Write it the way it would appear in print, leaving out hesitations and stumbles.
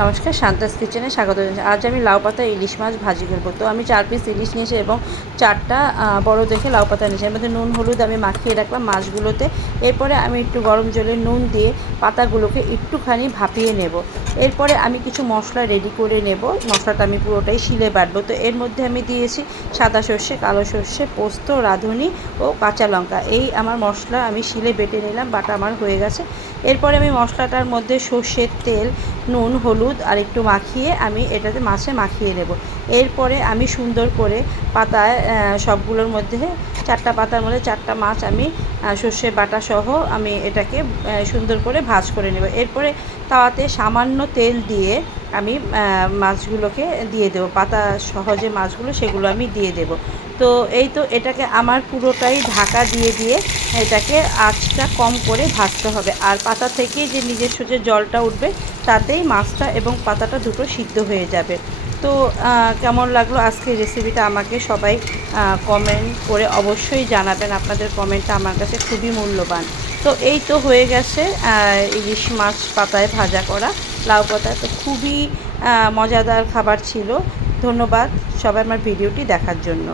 নমস্কার, শান্তাস কিচেনে স্বাগত জানাচ্ছি। আজ আমি লাউ পাতা ইলিশ মাছ ভাজি করব। তো আমি 4 পিস ইলিশ নিয়েছি এবং 4টা বড় দেখে লাউ পাতা নিয়েছি। এর মধ্যে নুন হলুদ আমি মাখিয়ে রাখলাম মাছগুলোতে। এরপরে আমি একটু গরম জলে নুন দিয়ে পাতাগুলোকে একটুখানি ভাপিয়ে নেব। এরপরে আমি কিছু মশলা রেডি করে নেব। মশলাটা আমি পুরোটাই শিলে বাটবো। তো এর মধ্যে আমি দিয়েছি সাদা সর্ষে, কালো সর্ষে, পোস্ত, রাঁধুনি ও কাঁচা লঙ্কা। এই আমার মশলা আমি শিলে বেটে নিলাম, বাটা আমার হয়ে গেছে। এরপরে আমি মশলাটার মধ্যে সর্ষের তেল, নুন, হলুদ আর একটু মাখিয়ে আমি এটাতে মাছে মাখিয়ে নেব। এরপরে আমি সুন্দর করে পাতায় সবগুলোর মধ্যে 4টা পাতার মধ্যে 4টা মাছ আমি সর্ষে বাটা সহ আমি এটাকে সুন্দর করে ভাজ করে নেব। এরপরে তাওয়াতে সামান্য তেল দিয়ে আমি মাছগুলোকে দিয়ে দেবো, পাতা সহ যে মাছগুলো সেগুলো আমি দিয়ে দেব। তো এই তো এটাকে আমার পুরোটাই ঢাকা দিয়ে দিয়ে এটাকে আঁচটা কম করে ভাজতে হবে। আর পাতা থেকে যে নিজস্ব যে জলটা উঠবে তাতেই মাছটা এবং পাতাটা দুটো সিদ্ধ হয়ে যাবে। তো কেমন লাগলো আজকের রেসিপিটা আমাকে সবাই কমেন্ট করে অবশ্যই জানাবেন। আপনাদের কমেন্টটা আমার কাছে খুবই মূল্যবান। তো এই তো হয়ে গেছে ইলিশ মাছ পাতায় ভাজা করা লাউ পাতায়। তো খুবই মজাদার খাবার ছিল। ধন্যবাদ সবাই আমার ভিডিওটি দেখার জন্য।